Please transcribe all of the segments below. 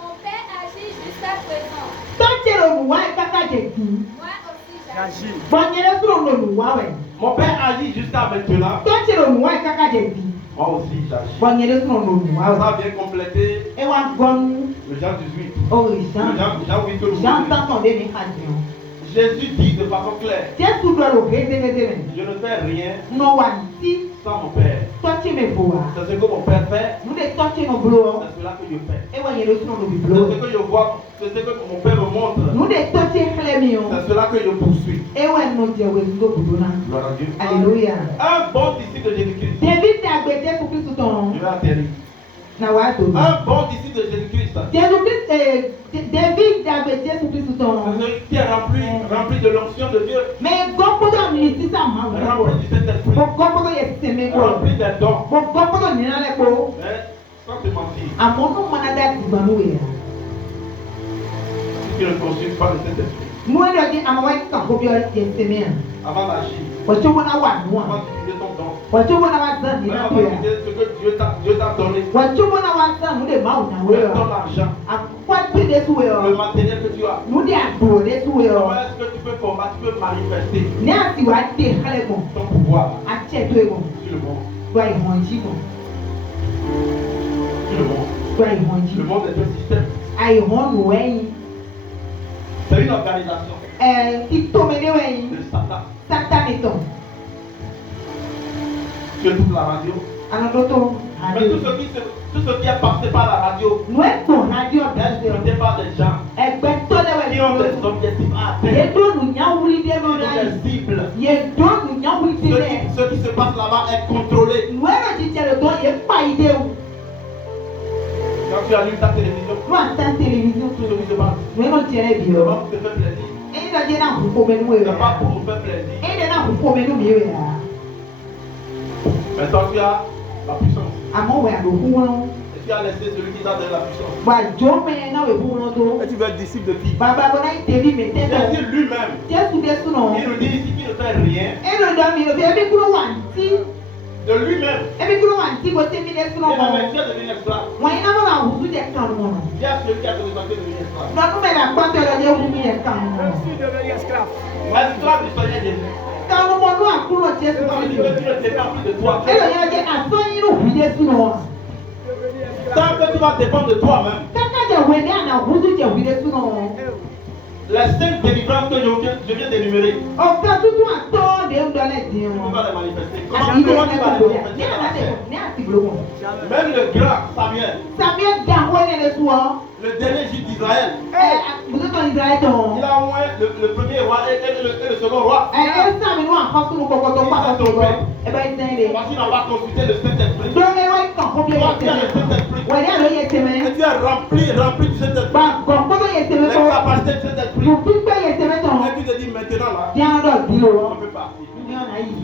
Mon père agit jusqu'à présent. Moi aussi j'agis. Mon père agit jusqu'à maintenant. Moi aussi j'agis. Ça vient compléter le Jean 18. Jean 8 que nous lisons. Jésus dit de façon claire, je ne fais rien sans mon Père. C'est ce que mon Père fait, c'est cela que je fais. C'est ce que je vois, c'est ce que mon Père me montre, c'est cela que je poursuis. Gloire à Dieu. Alléluia. Un bon disciple de Jésus-Christ, je vais atterrir. Un bon disciple de Jésus-Christ, c'est celui qui est rempli de l'onction de Dieu, rempli du Saint-Esprit, rempli des dons. Sans te mentir, si tu ne consultes pas le Saint-Esprit, avant d'agir, avant d'utiliser ton don, avant d'utiliser ce que Dieu t'a donné, ton argent, le matériel que tu as, comment est-ce que tu peux combattre, tu peux manifester ton pouvoir sur le monde. Le monde est un système, c'est une organisation de Satan. Sur toute la radio. Mais tout ce qui est passé par la radio est écouté par des gens qui ont des objectifs à atteindre, qui ont des cibles. Ce qui se passe là-bas est contrôlé. Quand tu allumes ta télévision, tout ce qui se passe, c'est pas pour te faire plaisir. C'est pas pour nous faire plaisir. Mais toi tu as la puissance. Et tu as laissé celui qui t'a donné la puissance. Et tu veux être disciple de qui? Jésus lui-même, il nous dit ici qu'il ne fait rien de lui-même. Il est devenu esclave. Il y a celui qui a besoin de devenir esclave. Esclave du Seigneur Jésus. Ça veut dire que tu ne dépends plus de toi. Tant que tu vas dépendre de toi-même, les 5 délivrances que je viens d'énumérer, tu vas les manifester. Comment tu vas les manifester? Même le grand Samuel, le dernier juge d'Israël, il a oué le premier roi et le second roi. Il s'est trompé. Parce qu'il n'a pas consulté le Saint-Esprit. Toi, tu as le Saint-Esprit. Et tu es rempli du Saint-Esprit. Les capacités du Saint-Esprit. Et tu te dis maintenant là, on peut partir.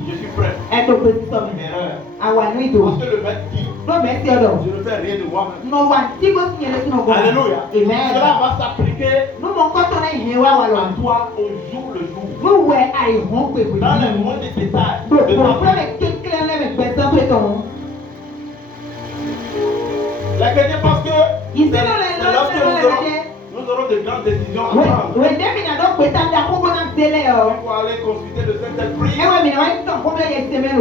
Je suis prêt. Erreur. Parce que le maître dit, je ne fais rien de moi-même. Alléluia. Cela va s'appliquer à toi au jour le jour. Dans le monde des détails de ta vie. Les chrétiens pensent que c'est lorsque nous aurons de grandes décisions à prendre. Il faut aller consulter le Saint-Esprit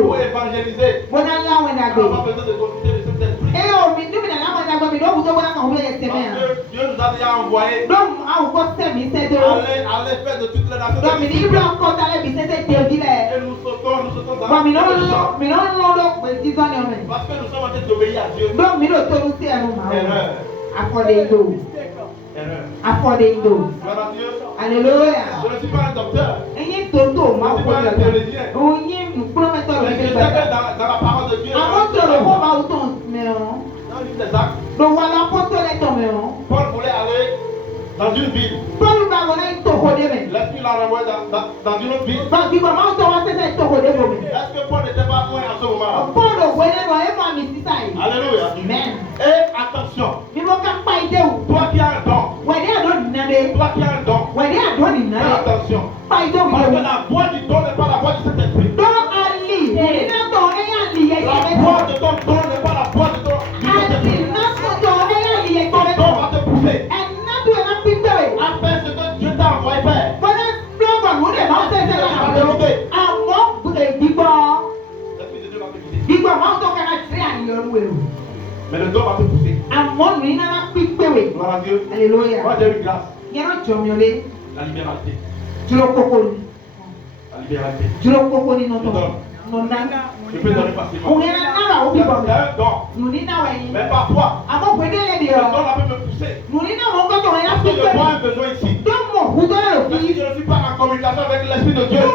pour évangéliser. On n'a pas besoin de consulter le Saint-Esprit. Parce que Dieu nous a déjà envoyé aller faire de toutes les nations. Et nous sautons dans le champ. Parce que nous sommes en train d'obéir à Dieu. Erreur. Alléluia. Je ne suis pas un docteur. Je ne suis pas un théologien. Mais je sais que dans la parole de Dieu, dans le livre des Actes, Paul voulait aller dans une ville. L'esprit l'a renvoyé dans une autre ville. Est-ce que Paul n'était pas loin en ce moment? Alléluia. Amen. Et attention, toi qui as un don, fais attention. Parce que la voix du don n'est pas la voix du Saint-Esprit. La voix de ton don n'est pas la voix du Saint-Esprit. Mais le don va te pousser. Gloire à Dieu. Alléluia. Moi j'ai eu grâce. La libéralité. La libéralité. Je peux donner facilement. C'est un don. Mais parfois, le don là peut me pousser. Parce que je vois un besoin ici. Mais si je ne suis pas en communication avec l'Esprit de Dieu, je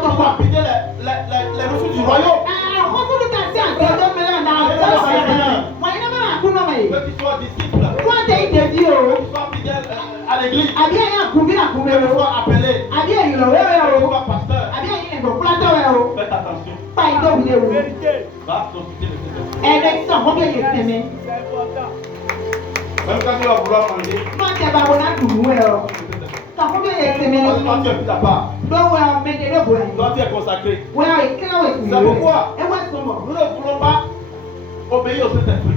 dois appliquer les ressources du royaume. Que tu sois disciple, que tu sois fidèle à l'église, que tu sois appelé, que tu sois pasteur. Faites attention. Va consulter le Seigneur. Même quand tu vas vouloir manger, toi tu es plus à part. Toi tu es consacré. C'est pourquoi nous ne voulons pas obéir au Saint-Esprit.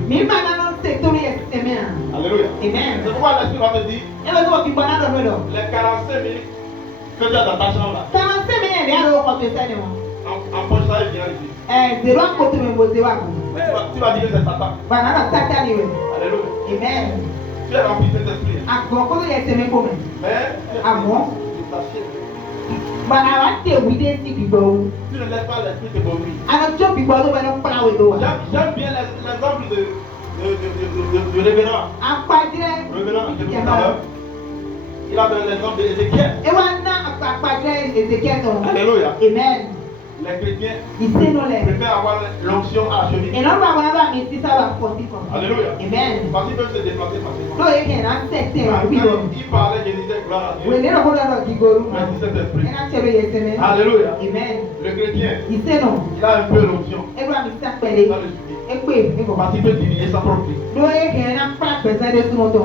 Alléluia. C'est pourquoi l'Esprit va te dire les 45 minutes que tu as dans ta chambre là. Empoche ça et viens ici. Tu vas dire que c'est Satan. Alléluia. Tu es rempli de cet esprit. Mais tu ne laisses pas l'esprit te conduire. J'aime bien l'exemple de révérend. Il a donné l'exemple d'Ézéchiel. Alléluia. Amen. Les chrétiens préfèrent avoir l'onction à la cheville. Alléluia. Amen. Parce qu'ils peuvent se déplacer facilement. Quand il parlait, je disais gloire à Dieu. Merci Saint-Esprit. Alléluia. Amen. Le chrétien, il a un peu l'onction. Dans le suivi. Parce qu'il peut diriger sa propre vie.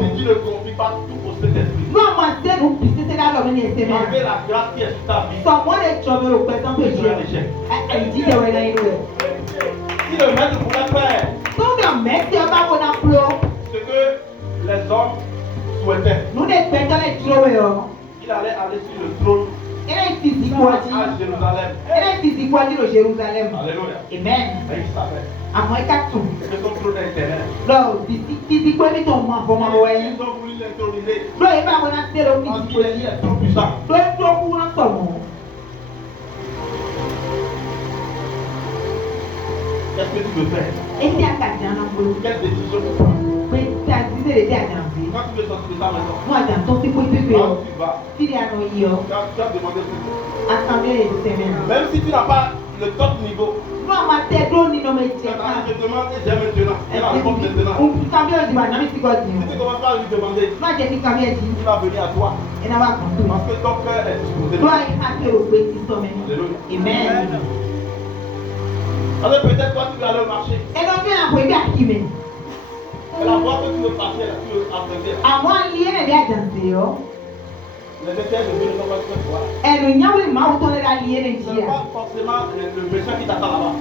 Si tu ne confies pas tout au Saint-Esprit, malgré la grâce qui est sur ta vie, tu as un échec. Si le maître pouvait faire ce que les hommes souhaitaient, il allait aller sur le trône à Jérusalem. Alléluia. Amen. Et il savait que son trône est éternel. Ils ont voulu l'introniser parce qu'il est trop puissant. Qu'est-ce que tu veux faire? Quelle décision tu prends? Quand tu veux sortir de ta maison, là où tu vas, tu as demandé ce que même si tu n'as pas le top niveau, je demande et j'ai maintenant. Et la réponse maintenant. Si tu commences pas à lui demander, il va venir à toi. Parce que ton cœur est disposé. Alléluia. Amen. Alors peut-être toi tu vas aller au marché. Et la voie que tu veux passer là, tu veux emprunter. Les éternels de Dieu ne sont pas très forts. C'est pas forcément le méchant qui t'attend là-bas.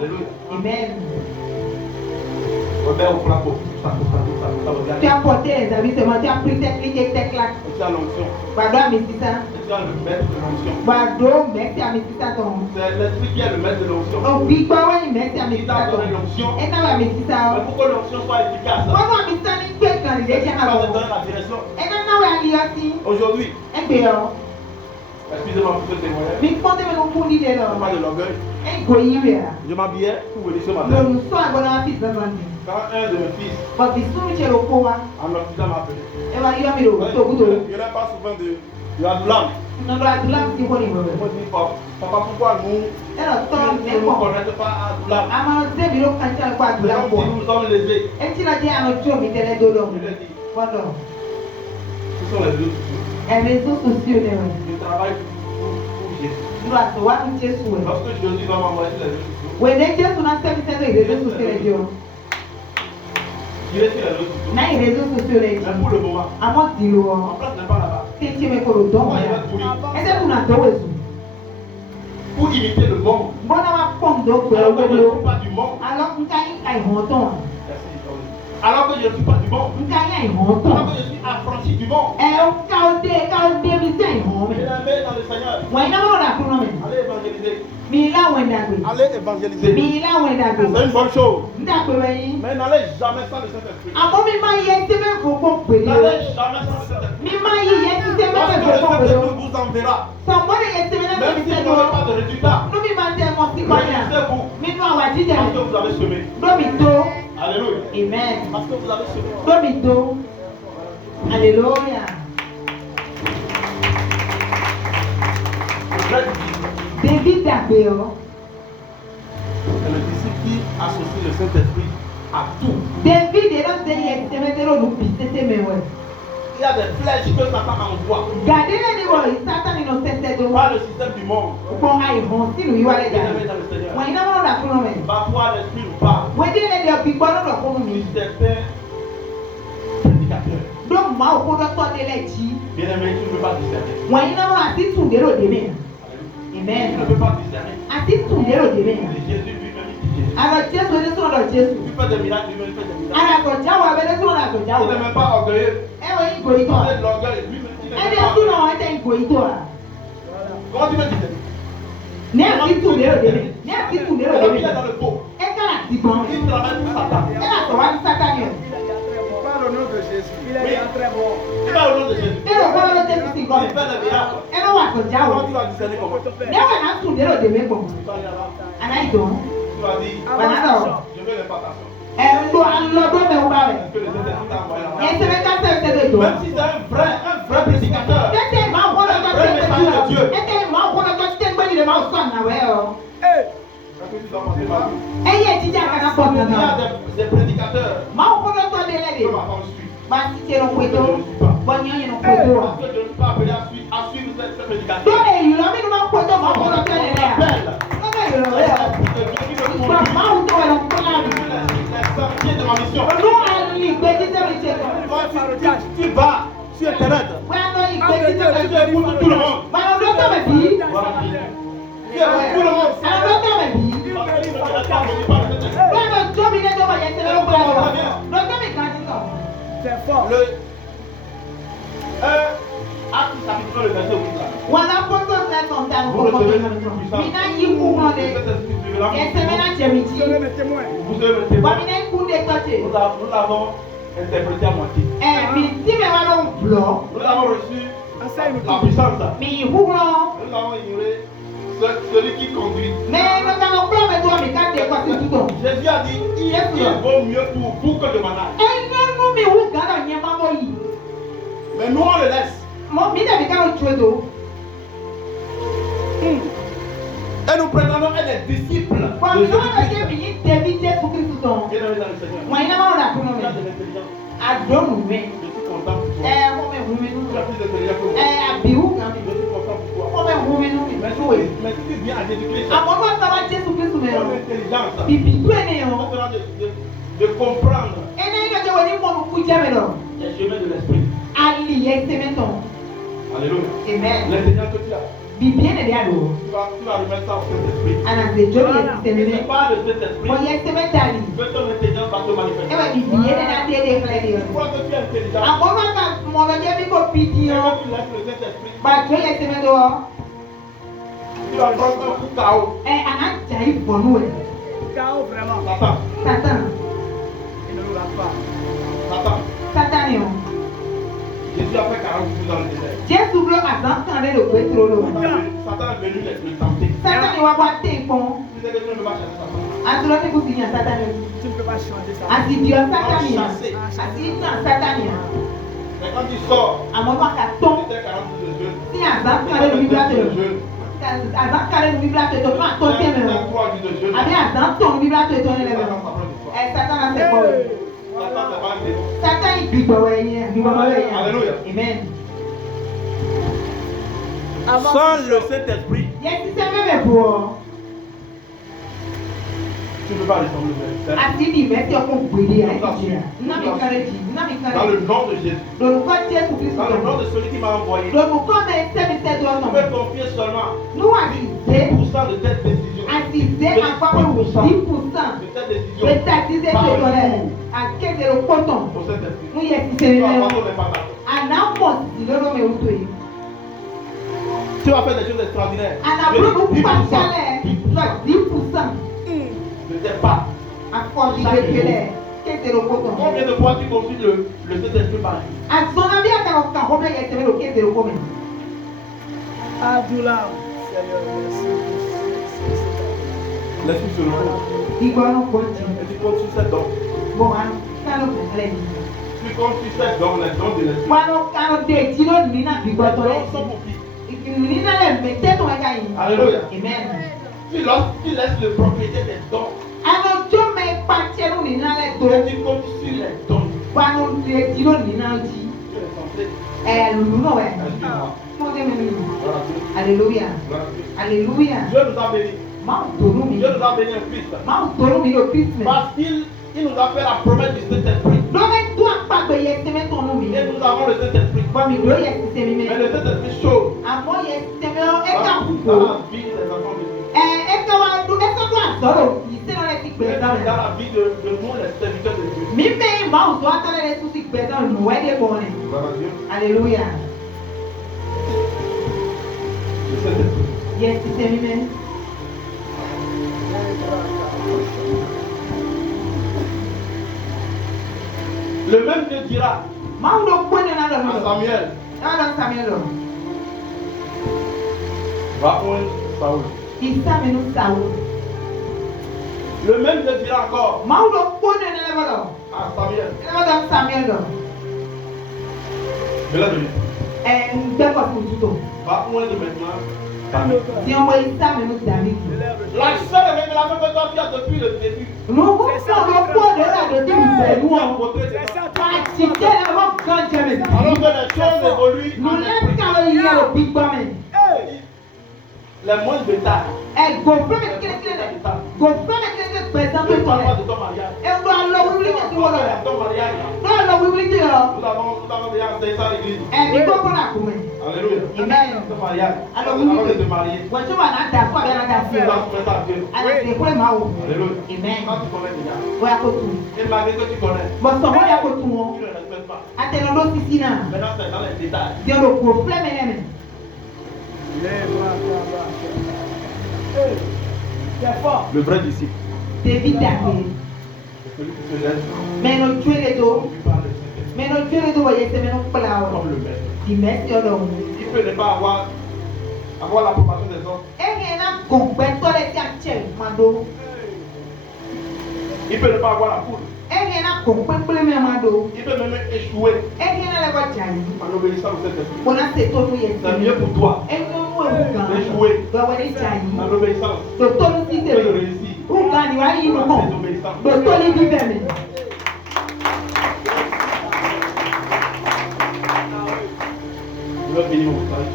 Alléluia. Amen. Remets au plat pour ça. Tu as porté les habits seulement, tu as pris tes clics et tes claques. Et tu as l'onction. Et tu as le maître de l'onction. C'est l'esprit qui est le maître de l'onction. Il t'a donné l'onction. Mais pour que l'onction soit efficace, tu vas te donner la direction. Aujourd'hui, excusez-moi pour ce témoignage. Pas de l'orgueil. Je m'habillais pour venir ce matin. Quand un de mes fils, en Occident, m'a appelé. Il n'y a pas souvent de Adulam. Moi, je dis, papa, pourquoi nous ne connaissons pas Adulam? Comme si nous sommes lésés. Je l'ai dit. Ce sont les réseaux sociaux. Je travaille pour Jésus. Lorsque Jésus va m'envoyer sur les réseaux sociaux, il est sur les réseaux sociaux. Mais pour le moment, en place n'est pas là-bas. Pour imiter le monde. Alors que je ne suis pas du monde. Alors que je ne suis pas du monde. Alors que je suis affranchi du monde. Bien-aimé dans le Seigneur. Allez, Allez évangéliser. C'est une bonne chose. Mais n'allez jamais sans le Saint-Esprit. N'allez jamais sans le Saint-Esprit. Parce que le Saint-Esprit vous enverra. Même si vous n'avez pas de résultat, réjouissez-vous. Parce que vous avez semé. Alléluia. Amen. Parce que vous avez semé. Alléluia. David Dabeo. C'est le disciple qui associe le Saint-Esprit à tout. David est là, il y a des flèches que Satan envoie. Par le système du monde. Parfois l'esprit nous parle. Certains prédicateurs. Bien-aimé, tu ne peux pas discerner. Amen. Tu ne peux pas discerner. Jésus lui-même dit Jésus. Tu fais des miracles, lui-même fait des miracles. Tu n'es même pas orgueilleux. Tu es de l'orgueil, lui-même tu n'es même pas orgueilleux. Comment tu veux discerner? Il est dans le pot. Il travaille pour Satan. Il parle au nom de Jésus. Il est très bon. Il va au nom de Jésus. Il fait des miracles. Comment tu vas discerner comment? Tu vas dire, je veux l'impartation. Est-ce que le Saint-Esprit t'a envoyé là-bas? Même si c'est un vrai prédicateur, un vrai message de Dieu. Est-ce que tu dois passer par lui? Il y a des prédicateurs que ma femme suit. Parce que je ne suis pas appelé à suivre cette prédication. De ma mission. Tu vas sur Internet. Tu écoutes tout le monde. Tu écoutes tout le monde. C'est fort. Le Acte chapitre 1, le verset 8 là. Vous recevez une puissance. Vous serez mes témoins. Vous serez mes témoins. Nous l'avons interprété à moitié. Nous avons reçu la puissance. Nous avons ignoré celui qui conduit. Jésus a dit il vaut mieux pour vous que de m'en aller. Mais nous on le laisse. Et nous prétendons être des disciples de Jésus-Christ. Bien aimé dans le Seigneur. Tu as de l'intelligence. Je suis content pour toi. Tu as plus d'intelligence que moi. Je suis content pour toi. Mais si tu viens à Jésus-Christ, ton intelligence sera de comprendre les chemins de l'esprit. Alléluia. L'intelligence que tu as. Tu vas remettre ça au Saint-Esprit. C'est pas le Saint-Esprit que ton intelligence va te manifester. Tu crois que tu es intelligent. Et que tu laisses le Saint-Esprit. Tu vas prendre un coup KO. Chaos vraiment. Satan. Il ne nous lâche pas. Satan. Jésus a fait 40 jours dans le désert. Satan est venu le tenter. Tu sais que tu ne peux pas chasser Satan. Tu ne peux pas changer ça. Mais quand tu sors, c'était 40 jours de jeûne. C'était 23 jours de jeûne. Satan c'est pas un démon. Alléluia. Amen. Sans le Saint-Esprit, tu ne peux pas ressembler au Dans le nom de Jésus. Dans le nom de celui qui m'a envoyé. Tu peux confier seulement 10% de cette décision. 10% de cette décision. Par jour. Au Saint-Esprit. Tu vas avoir ton impartation. Tu vas faire des choses extraordinaires. 10%. soit 10%. n'était pas. Combien de fois tu confies le Saint-Esprit par jour? Adoula, Seigneur, merci. L'Esprit se repose. Et tu comptes sur cette don. Tu comptes sur cette don, les dons de l'Esprit. Les dons sont pour qui? Alléluia. Amen. Tu laisses le propriétaire des dons. Et tu comptes sur les dons. Tu es censé. Alléluia. Alléluia. Dieu nous a bénis. Dieu nous a bénis en Christ. Parce qu'il nous a fait la promesse du Saint-Esprit. Et nous avons le Saint-Esprit. Mais le Saint-Esprit chaud dans la vie des enfants de Dieu. Et dans la vie de nous, les serviteurs de Dieu. Gloire à Dieu. Alléluia. Le Saint-Esprit. Yes, c'est amen. Le même Dieu dira à Samuel, va oindre Saoul. Le même Dieu dira encore à Samuel, je l'ai donné. Va oindre maintenant David. La seule révélation que toi tu as depuis le début. Alors que les choses évoluent en esprit. Les moindres détails. Le parlement de ton mariage. Ton mariage. Nous avons déjà enseigné ça à l'église. Alléluia. Ton mariage. Avant de te marier. Tu vas soumettre à Dieu. Alléluia. Quand tu connais déjà. Et malgré que tu connais. Tu ne respectes pas. Maintenant c'est dans les détails. Le vrai disciple. C'est celui qui se laisse. Mais non, tu es les dos. Mais non, tu es les dos, voyez, c'est maintenant Comme le maître. il met sur l'homme. Il peut ne pas avoir l'approbation des autres. Il peut ne pas avoir la foule. Il peut même échouer en obéissant au Saint-Esprit. C'est mieux pour toi d'échouer en obéissance que de réussir en désobéissance. Je vais finir mon message.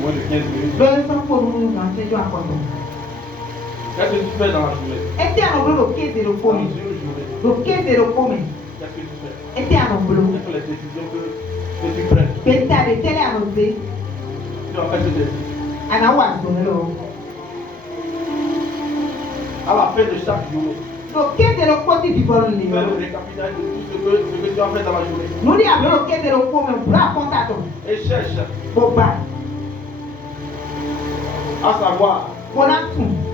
Moins de 15 minutes. Qu'est-ce que tu fais dans la journée? Dans une journée. Qu'est-ce que tu fais? Quelles sont les décisions que tu prends? Tu dois faire ce décision. À la fin de chaque journée, fais le récapitulage de tout ce que tu as fait dans la journée. Et cherche à savoir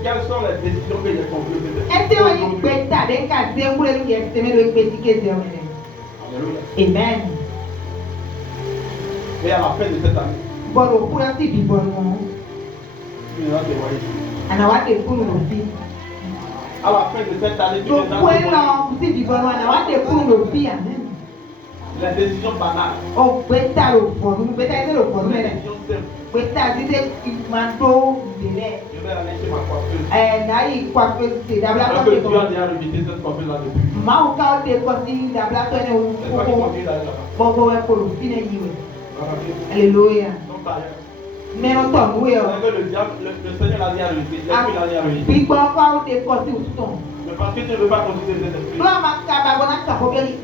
quelles sont les décisions que j'ai comprises. Alléluia. Amen. Et à la fin de cette année, tu vas témoigner. À la fin de cette année, tu vas témoigner. Les décisions banales. Les décisions simples. Je vais aller chez ma coiffeuse. Alors que Dieu a déjà revisité cette coiffeuse là depuis. C'est pas qu'il continue d'aller là-bas. Alléluia. Donc, t'as rien. Mais on t'en oui. Le Seigneur l'a déjà revisité. L'Esprit l'a déjà revisité. Mais parce que tu ne veux pas consulter cet esprit.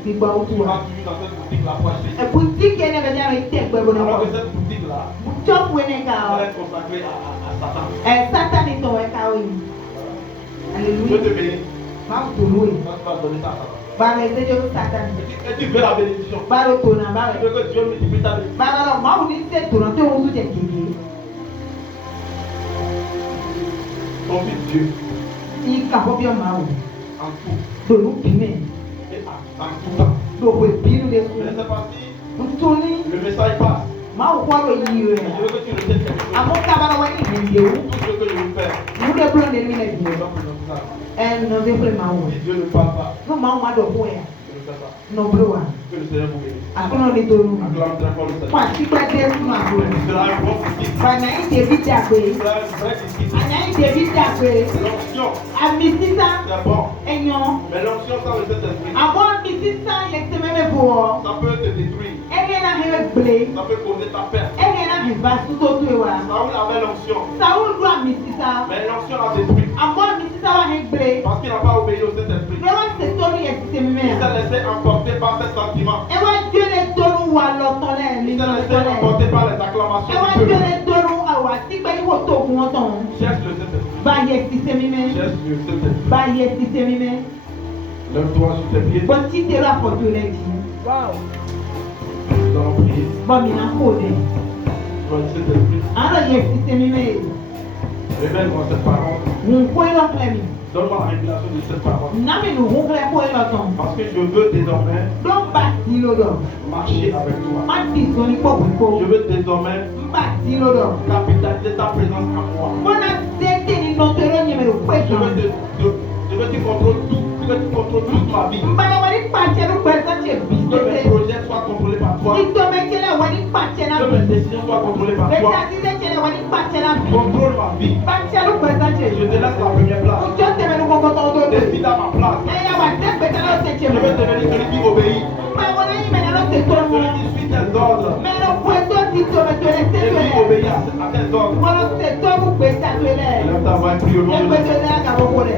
Tu vas vivre dans cette boutique là pour acheter. Alors que cette boutique là, elle est consacrée à Satan. Je Alléluia. te bénis. Quand tu vas donner ça à Satan. Et tu veux la bénédiction. Tu veux que Dieu multiplie ta bénédiction. conduit Dieu Ika hobia mau. en tout. Do nu pime. Et en tout temps. Do we binu de Je ne sais pas si Ntoni le message passe. mau kwalo yiwe. Je veux que tu retiennes quelque chose. Amoka bana wani hindeu. Tout ce que je veux faire. Mu de blonde ni na Je biyo. vais faire ça. No de fle mau. Si Dieu ne parle pas, No mau ma do hoya. je ne sais pas. No blowa. Que le Seigneur vous bénisse. Akono ni do nu. Acclame très fort le Seigneur. Kwa ti gba de nu ago. C'est la réponse ici. Bana yi David dagbe. C'est la vraie ici. Anya yi David dagbe. L'onction, Ami sisa c'est bon. enyo. Mais l'onction sans le Saint-Esprit, Abo mi sisa ye tememe bo. ça peut te détruire. Ege na he gble. Ça peut causer ta perte. Ege na he va suto tuwa. Saoul avait l'onction. Saul do ami sisa. Mais l'onction l'a détruit. Abo mi sisa wa he gble. Parce qu'il n'a pas obéi au Saint-Esprit. Le wa se tori ye Il tememe. s'est laissé emporter par ses sentiments. E wa Dieu le tonu wa lo tole ni Il s'est lo laissé tole. emporter par les E acclamations wa du Dieu peuple. le tonu awa ti pe wo to gun won ton. Cherche le Saint-Esprit. Ba ye si tememe. Cherche le Saint-Esprit. Ba ye si tememe. Lève-toi sur tes pieds. Bon ti te ra for tu le di. Wow. Nous allons prier. Bon mi na ko de. Toi, le Saint-Esprit, Ara ye si tememe. révèle-moi cette parole. Mun ko lo klemi. Donne-moi la révélation de cette parole. Na me nu hu kle ko lo ton. Parce que je veux désormais Don ba ti lo do. marcher avec toi. Ma ti so ni ko ko. Je veux désormais Ba ti lo do. capitaliser ta présence en moi. Bona sete ni no tero nyeme ro pe Je ton. veux que tu contrôles tout. Je veux que tu contrôles toute ma vie. Mba wa ni pa che ro pe sa che bi Que mes se. projets soient contrôlés par toi. Ni to me che la wa ni pa che na Que bi. mes décisions soient contrôlées par Be toi. ta ti se che la wa ni pa che na bi. Contrôle ma vie. Pa che ro pe sa che. Je te laisse la première place. O jo te me no ko ko to do. Décide à ma place. E ya wa te pe ta lo se che Je me. veux devenir celui qui obéit. Mba wa na ni me na lo se to mo. Celui qui suit tes ordres. Me no ko to ti to me to le se Et to qui le. obéit à tes ordres. Mo lo se to mu pe ta to le. Lève ta voix et prie au nom E de pe Jésus. to le ga bo ko le.